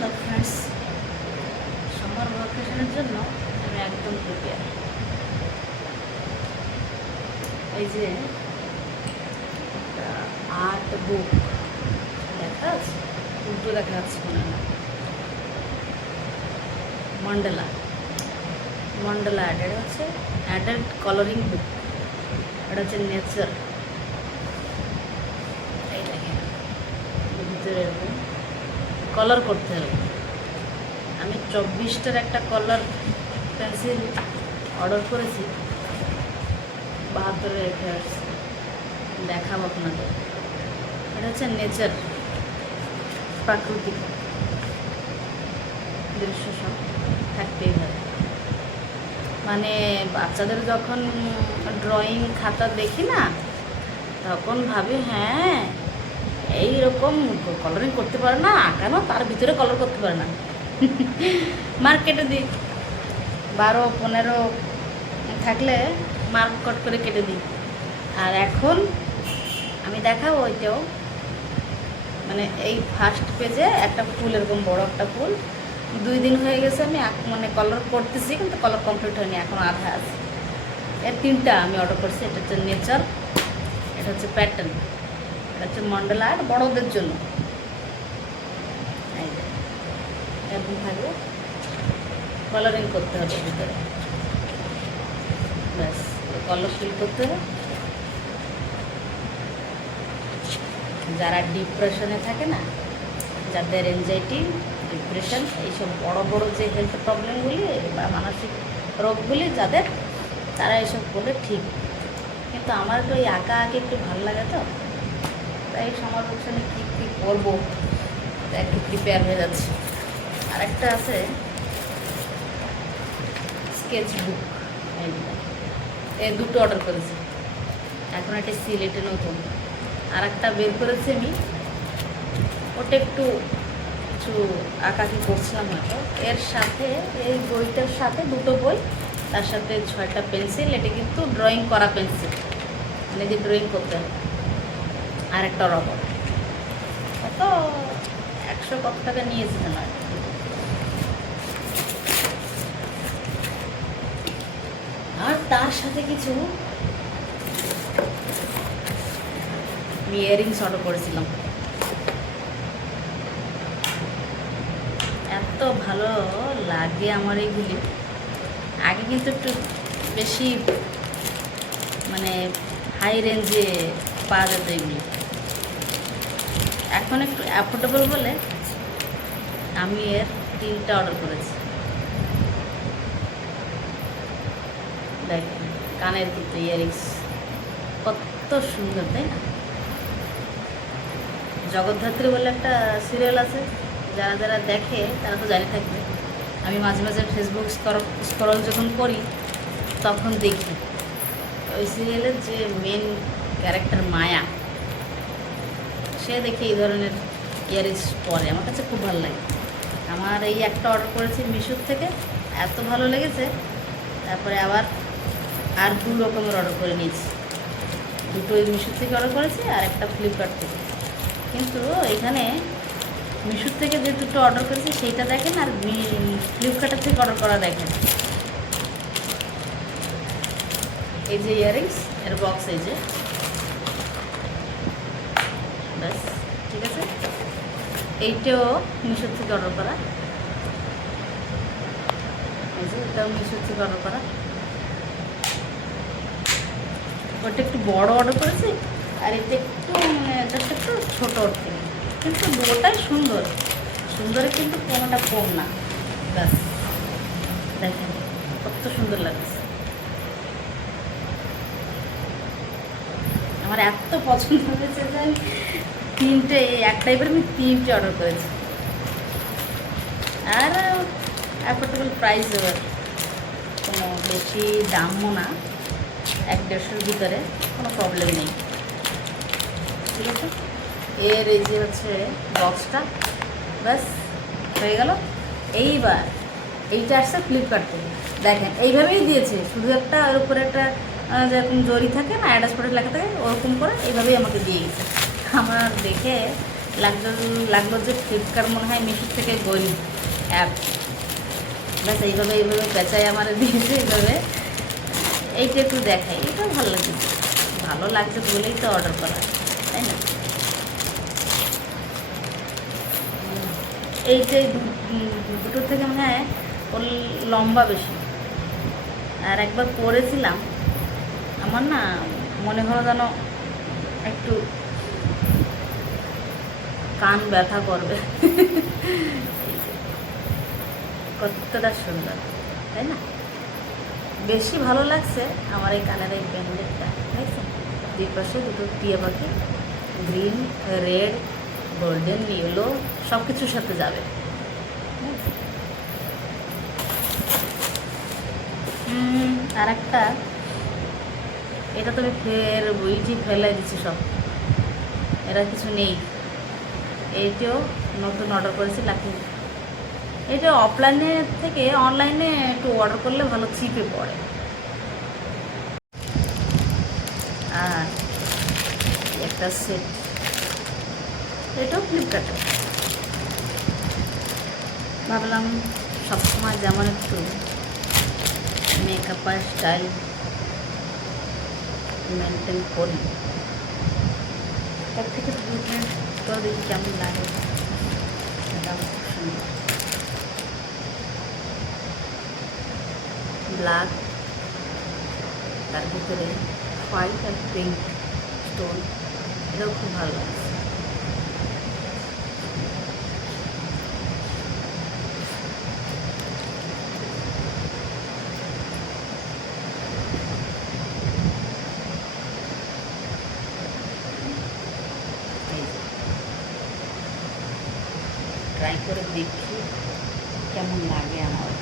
Hello friends, summer ভ্যাকেশনের জন্য আমি একদম প্রিপেয়ার। এই যে আর্ট বুক দেখা আছে, উল্টো দেখা যাচ্ছে মনে না, মন্ডলা মন্ডলা এটা হচ্ছে অ্যাডাল্ট কালারিং বুক। এটা হচ্ছে নেচার। এই দেখেন ভিতরে এরকম কালার করতে হবে। আমি 24টার একটা কালার পেন্সিল অর্ডার করেছি, 72 রেখে আসছি, দেখাবো আপনাদের। এটা হচ্ছে নেচার, প্রাকৃতিক দৃশ্য সব থাকতেই হবে। মানে বাচ্চাদের যখন ড্রয়িং খাতা দেখি না, তখন ভাবি হ্যাঁ এইরকম কালারিং করতে পারে না, কেন তার ভিতরে কালার করতে পারে না। মার্কেটে দিই 12-15 থাকলে মার্ক কট করে কেটে দিই। আর এখন আমি দেখাবো ওইটাও, মানে এই ফার্স্ট পেজে একটা ফুল, এরকম বড় একটা ফুল 2 দিন হয়ে গেছে আমি মানে কালার করতেছি, কিন্তু কালার কমপ্লিট হয়নি, এখন আধা আছে। এর 3টা আমি অর্ডার করছি। এটা হচ্ছে নেচার, এটা হচ্ছে প্যাটার্ন, এটা হচ্ছে মন্ডলা আর বড়দের জন্য। এই যে এরকম থাকবে, কালারিং করতে হবে ভিতরে, ব্যাস কালার ফিল করতে হবে। যারা ডিপ্রেশনে থাকে না, যাদের এনজাইটি, ডিপ্রেশন, এইসব বড় বড় যে হেলথ প্রবলেমগুলি বা মানসিক রোগগুলি যাদের, তারা এইসব করলে ঠিক। কিন্তু আমার তো এই আঁকা আঁকি একটু ভালো লাগে, তো তাই সামার ভ্যাকেশনে কী কী করবো একটু প্রিপেয়ার হয়ে যাচ্ছে। আর একটা আছে স্কেচ বুক, এই দুটো অর্ডার করেছি। এখন একটা সিলেটে নতুন আর একটা বের করেছি আমি, ওটা একটু কিছু আঁকাকি করছিলাম হয়তো। এর সাথে এই বইটার সাথে দুটো বই, তার সাথে 6টা পেন্সিল। এটা কিন্তু ড্রয়িং করা পেন্সিল, মানে যে ড্রয়িং করতে হবে। আর একটা রবার। কত 100 কত টাকা নিয়েছে না। আর তার সাথে কিছু ইয়াররিংস অর্ডার করেছিলাম। এত ভালো লাগে আমার এইগুলি। আগে কিন্তু একটু বেশি মানে হাই রেঞ্জে পাওয়া যেত এগুলি, এখন একটু অ্যাফোর্ডেবল বলে আমি এর 3টা অর্ডার করেছি। দেখেন কানের কিন্তু ইয়াররিংস কত সুন্দর, তাই না? জগদ্ধাত্রী বলে একটা সিরিয়াল আছে, যারা যারা দেখে তারা তো জানে থাকবে। আমি মাঝে মাঝে ফেসবুক স্ক্রল যখন করি তখন দেখি ওই সিরিয়ালের যে মেন ক্যারেক্টার মায়া, সে দেখে এই ধরনের ইয়াররিংস পরে। আমার কাছে খুব ভালো লাগে। আমার এই একটা অর্ডার করেছি মিশোর থেকে, এত ভালো লেগেছে। তারপরে আবার আর 2 রকমের অর্ডার করে নিয়েছি। দুটোই মিশোর থেকে অর্ডার করেছি আর একটা ফ্লিপকার্ট থেকে। কিন্তু এখানে মিশোর থেকে যে দুটো অর্ডার করেছি সেইটা দেখেন, আর ফ্লিপকার্টের থেকে অর্ডার করা দেখেন। এই যে ইয়াররিংস, এর বক্স এই যে, ব্যাস ঠিক আছে। এইটাও মিশোর থেকে অর্ডার করা, এই যে এটাও মিশোর থেকে অর্ডার করা। ওটা একটু বড় অর্ডার করেছি, আর এটা একটু মানে জাস্ট একটু ছোটো থেকে, কিন্তু দুটোটাই সুন্দর। সুন্দরে কিন্তু কোনোটা কম না। ব্যাস দেখেন কত সুন্দর লাগছে। আমার এত পছন্দ হয়েছে যে আমি 3টে, এক টাইপের আমি 3টে অর্ডার করেছি। আর অ্যাফোর্ডেবল প্রাইস, এবার কোনো বেশি দামও না, 1-150-এর ভিতরে, কোনো প্রবলেম নেই। ঠিক আছে, এর এই যে হচ্ছে বক্সটা, ব্যাস হয়ে গেল। এইবার এইটা আসছে ফ্লিপকার্ট থেকে। দেখেন এইভাবেই দিয়েছে, শুধু একটা ওর উপরে একটা যেরকম জরি থাকে না, অ্যাডাস প্রোডাক্ট লেখা থাকে, ওরকম করে এইভাবেই আমাকে দিয়ে গেছে। আমার দেখে লাগলো লাগলো যে ফ্লিপকার্ট মনে হয় মিশো থেকে গরিব অ্যাপ। ব্যাস এইভাবে পেঁচাই আমার দিয়েছে এইভাবে। এইটা একটু দেখাই, এটা ভালো লাগছে, ভালো লাগছে বলেই তো অর্ডার করা, তাই না? এই যে দুটোর থেকে মনে হয় ওর লম্বা বেশি। আর একবার পরেছিলাম, আমার না মনে হলো যেন একটু কান ব্যথা করবে। কতটা সুন্দর, তাই না? বেশি ভালো লাগছে আমার এই কানের এই ব্যান্ডেডটা, দেখছেন? দুই পাশে দুটো টিয়া পাখি, গ্রিন, রেড, গোল্ডেন, ইয়েলো সব কিছুর সাথে যাবে। আর একটা, এটা তো আমি ফের বইটি ফেলে দিচ্ছি সব, এরা কিছু নেই। এইটাও নতুন অর্ডার করেছি, লাকি। এটা অফলাইনে থেকে অনলাইনে একটু অর্ডার করলে ভালো চিপে পড়ে। আর একটা সেট, এটাও ফ্লিপকার্টে। ভাবলাম সবসময় যেমন একটু মেকআপ আর স্টাইল মেনটেন করি, তার থেকে তো দেখি কেমন লাগে। খুব সুন্দর ব্ল্যাক, তার ভিতরে হোয়াইট আর পিঙ্ক স্টোন, এটাও খুব ভালো লাগছে। ট্রাই করে দেখি কেমন লাগে আমার।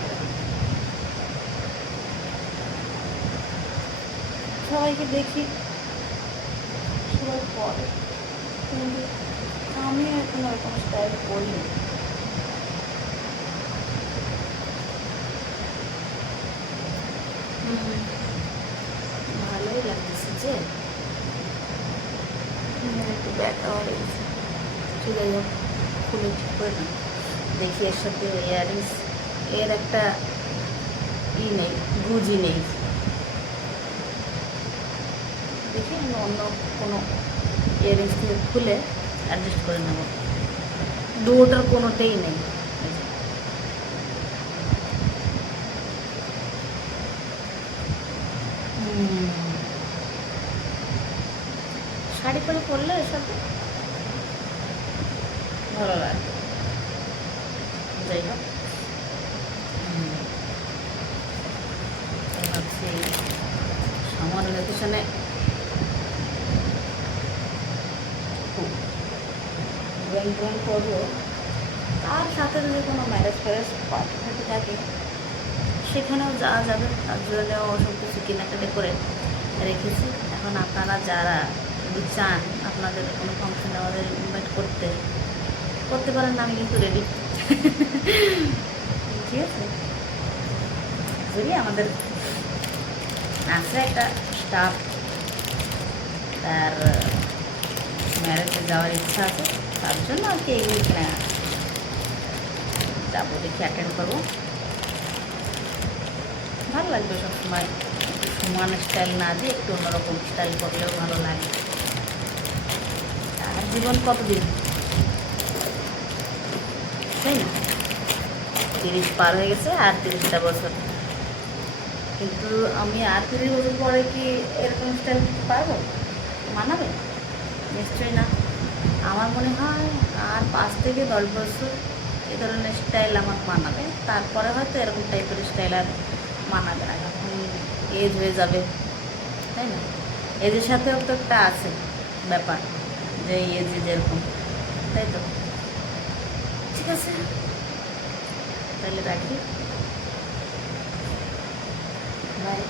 সবাইকে দেখি সবাই পরে, কিন্তু আমি এখন ওরকম স্টাইল করি। ভালোই লাগতেছে যে একটু ব্যাকা হয়ে গেছে। ঠিক আছে, খুলে ঠিক করে না দেখি। এর সাথে ইয়াররিংস, এর একটা নেই, গুজি নেই। দেখি আমি অন্য কোনো ইয়াররিংস থেকে খুলে অ্যাডজাস্ট করে নেব। দুটোটার কোনোটাই নেই। শাড়ি পরে পরলে এর সাথে ভালো লাগে। যাই হোক, ভাবছি আমার ভ্যাকেশনে ড্রয়িং করবো, তার সাথে যদি কোনো ম্যারেজ ফ্যারেজ পার্টি ফার্টি থাকে সেখানেও যাওয়া যাবে। তার জন্যও সব কিছু কেনাকাটি করে রেখেছি। এখন আপনারা যারা যদি চান আপনাদের কোনো ফাংশনে আমাদের ইনভাইট করতে পারেন, আমি কিন্তু রেডি। ঠিক আছে, যদি আমাদের আছে একটা স্টাফ, তার ম্যারেজে যাওয়ার ইচ্ছা আছে, তার জন্য আর কি এগুলো কেনা যাবো, দেখি অ্যাটেন্ড করবো। ভালো লাগবে সবসময় সমান স্টাইল না দিয়ে একটু অন্যরকম স্টাইল করলেও ভালো লাগে। আর জীবন কতদিন, তাই না? 30 পার হয়ে গেছে, আর 30টা বছর। কিন্তু আমি আর 30 বছর পরে কি এরকম স্টাইল পারবো, মানাবে? নিশ্চয়ই না। আমার মনে হয় আর 5 থেকে 10 বছর এ ধরনের স্টাইল আমার মানাবে, তারপরে হয়তো এরকম টাইপের স্টাইল আর মানাবে না, যখন এজ হয়ে যাবে, তাই না? এজের সাথেও তো একটা আছে ব্যাপার, যে এজে যেরকম, তাই তো। ঠিক আছে, তাহলে রাখি, বাই।